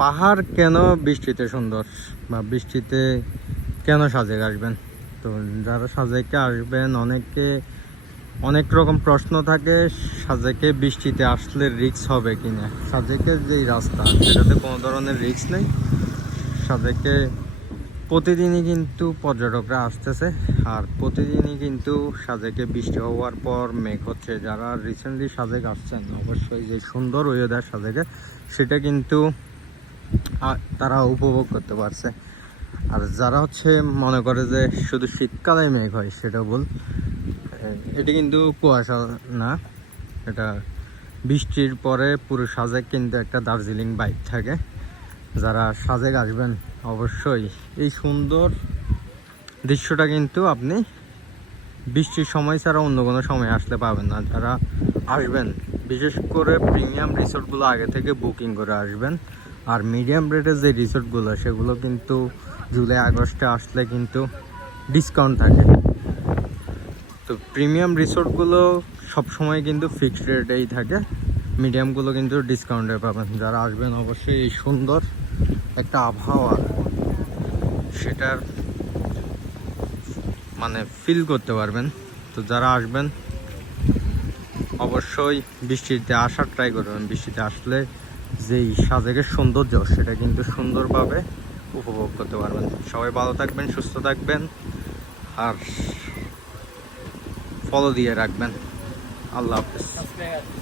পাহাড় কেন বৃষ্টিতে সুন্দর? বা বৃষ্টিতে কেন সাজেক আসবেন? তো যারা সাজেকে আসবেন, অনেকে, অনেক রকম প্রশ্ন থাকে, সাজেকে বৃষ্টিতে আসলে রিক্স হবে কি না সাজেকের যেই রাস্তা, সেটাতে কোনো ধরনের রিক্স নেই। সাজেকে প্রতিদিনই কিন্তু পর্যটকরা আসতেছে, আর প্রতিদিনই কিন্তু সাজেকে বৃষ্টি হওয়ার পর মেঘ হচ্ছে। যারা রিসেন্টলি সাজেক আসছেন, অবশ্যই যে সুন্দর ওয়েদার সাজেকে সেটা কিন্তু তারা উপভোগ করতে পারছে। আর যারা হচ্ছে মনে করে যে শুধু শীতকালে মেঘ হয় সেটা এ- এটি কিন্তু কুয়াশা না, এটা বৃষ্টির পরে পুরো সাজেক কিন্তু একটা দার্জিলিং বাইক থাকে। যারা সাজেক আসবেন অবশ্যই এই সুন্দর দৃশ্যটা কিন্তু আপনি বৃষ্টির সময় ছাড়া অন্য কোনো সময় আসলে পাবেন না। যারা আসবেন, বিশেষ করে প্রিমিয়াম রিসোর্টগুলো আগে থেকে বুকিং করে আসবেন। আর মিডিয়াম রেটের যে রিসোর্টগুলো সেগুলো কিন্তু জুলাই আগস্টে আসলে কিন্তু ডিসকাউন্ট থাকে। তো প্রিমিয়াম রিসোর্টগুলো সবসময় কিন্তু ফিক্সড রেটেই থাকে। মিডিয়ামগুলো কিন্তু ডিসকাউন্টে পাবেন। যারা আসবেন অবশ্যই এই সুন্দর একটা আবহাওয়া, সেটার মানে ফিল করতে পারবেন। তো যারা আসবেন, অবশ্যই বৃষ্টিতে আসার ট্রাই করবেন। বৃষ্টিতে আসলে যেই সাজেকের সৌন্দর্য, সেটা কিন্তু সুন্দরভাবে উপভোগ করতে পারবেন। সবাই ভালো থাকবেন, সুস্থ থাকবেন, আর ফলো দিয়ে রাখবেন। আল্লাহ হাফেজ।